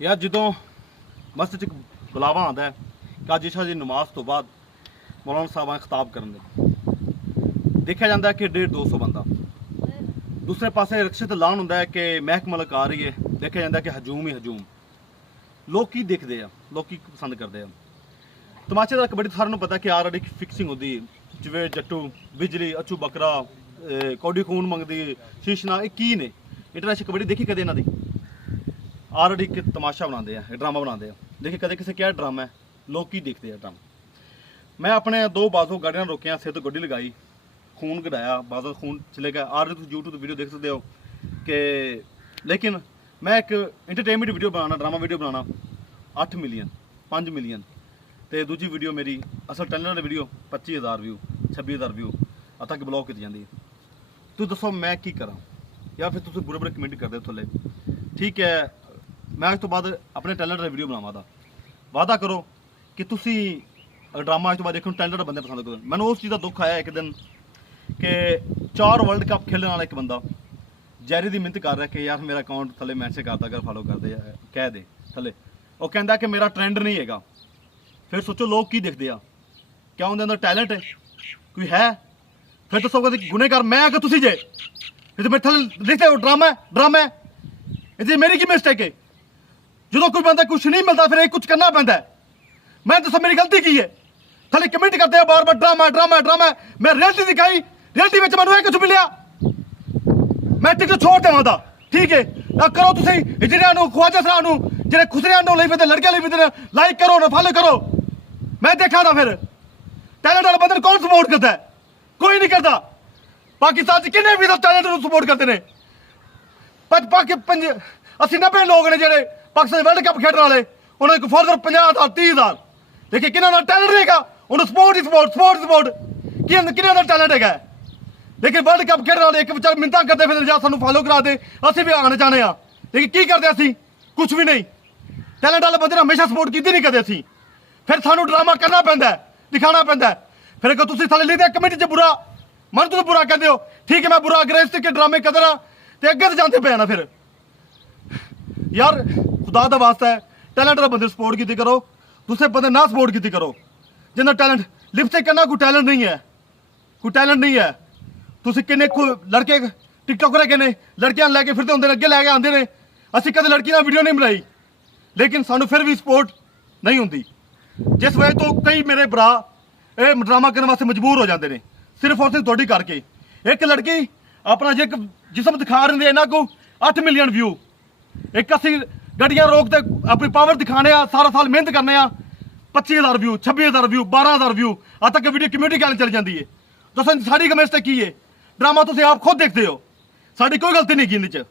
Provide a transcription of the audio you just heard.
यार ਜਦੋਂ ਮਸਜਿਦ 'ਚ ਬੁਲਾਵਾ ਆਉਂਦਾ ਹੈ ਕਿ ਅੱਜ ਇਸ਼ਾ ਦੀ ਨਮਾਜ਼ ਤੋਂ ਬਾਅਦ ਮੌਲਾਨਾ ਸਾਹਿਬਾਨ ਖਿਤਾਬ ਕਰਨ ਦੇ ਦੇਖਿਆ ਜਾਂਦਾ ਹੈ ਕਿ 150-200 ਬੰਦਾ दूसरे पासे रिक्शे तो लान होंदा है कि महक मलक आ रही है देखा जाता है कि हजूम ही हजूम लोग की देखते हैं लोग की पसंद करते हैं तमाचे का कबड्डी सारे पता कि आर फिक्सिंग होती जिवें जट्टू बिजली अच्छू बकरा कौडी खून मंगती शीशना ये की ने इंटरनेशनल कबड्डी देखी कदे इन्हां दी आर एक तमाशा बनाते हैं ड्रामा बनाते हैं देखिए कदे किसी क्या ड्रामा है लोग की देखते हैं ड्रामा मैं अपने 2 बाजू गाड़ियां रोकिया सिर तो गड्डी लगाई खून कढ़ाया बाजू खून चले गया आ रहे यूट्यूब तो वीडियो देख सकते हो कि लेकिन मैं एक इंटरटेनमेंट वीडियो बनाना ड्रामा वीडियो बनाना 8 मिलियन 5 मिलियन तो दूजी वीडियो मेरी असल टैलेंट वीडियो 25,000 व्यू 26,000 व्यू तक ब्लॉक की जाती है तुम दसो मैं की करा या फिर तुम बुरे बुरे कमेंट करते हो थोड़े ठीक है मैं अज तो बाद अपने टैलेंट वीडियो बनावा था वादा करो कि तुसी ड्रामा अज तो बाद देखो टैलेंट बंदे पसंद करो मैंने उस चीज़ का दुख आया एक दिन कि 4 वर्ल्ड कप खेलने वाला एक बंदा जैरी की मिहनत कर रहा है कि यार मेरा अकाउंट थले मैसेज करता अगर फॉलो कर दे कह दे थले वो कहता कि मेरा ट्रेंड नहीं है फिर सोचो लोग की देखते हैं क्या उनके अंदर टैलेंट है कोई है फिर तो सब गुनेगार मैं अगर तुम जे फिर मेरे थले लिखते हो ड्रामा ड्रामा ये मेरी की मिस्टेक है जो कोई बंदा कुछ नहीं मिलता फिर कुछ करना पैंदा है मैं दसो मेरी गलती की है थले कमेंट करते हैं बार बार ड्रामा ड्रामा ड्रामा मैं रियलिटी दिखाई रियलिटी में मैं कुछ मिलिया मैं टिकट छोड़ देवां ठीक है ना करो तुम जिन्होंने ख्वाजा सराह जो खुसरिया फिर लड़कियां फिर लाइक करो ना फॉलो करो मैं देखा था फिर टैलेंट वाले बंदे कौन सपोर्ट करता है कोई नहीं करता पाकिस्तान से किन्ने भी टैलेंट सपोर्ट करते हैं 80-90 लोग ने जो पाकिस्तान वर्ल्ड कप खेलने वाले उन्होंने फॉलोअर 50,000 30,000 देखिए किन्होंने टैलेंट रहेगा उन्होंने स्पोर्ट ही स्पोर्ट स्पोर्ट स्पोर्ट किन्होंने टैलेंट है लेकिन वर्ल्ड कप खेलने वाले एक बेचारे मिन्नतां करते फिर जा सानू फॉलो करा दे असं भी आना चाहते हैं लेकिन की करते असी कुछ भी नहीं टैलेंट वाले बंदे हमेशा सपोर्ट की नहीं करते असी फिर सानू ड्रामा करना पैंदा है दिखाना पैंदा है फिर अगर तुम थले लिखते कमेटी च बुरा मन तुम बुरा कहते हो ठीक है मैं बुरा अग्रेसिव के ड्रामे करदा तो अगे तो जाते पे ना फिर यार खुदा का वास्ता है टैलेंट वाले बंदे सपोर्ट की करो दूसरे बंदे ना सपोर्ट की करो जिन्हें टैलेंट लिपस्टिक करना कोई टैलेंट नहीं है कोई टैलेंट नहीं है तुम किन्ने लड़के टिकटॉकर किन्ने लड़कियां लैके फिरते होंगे अगे लैके आते हैं असं कदे लड़की ना वीडियो नहीं बनाई लेकिन सानू फिर भी सपोर्ट नहीं होती जिस वजह तो कई मेरे भरा ड्रामा करने वास्ते मजबूर हो जाते हैं सिर्फ और सिर्फ थोड़ी करके एक लड़की अपना जो जिसम दिखा रही है इन्हों को 8 मिलियन व्यू एक असी गड्डियां रोकते अपनी पावर दिखाने सारा साल मेहनत करने 25,000 व्यू 26,000 व्यू 12,000 व्यू अब तक वीडियो कम्यूनिटी गल चल जाती है दसो साड़ी मिस्टेक की है ड्रामा तुम आप खुद देखते हो साड़ी कोई गलती नहीं की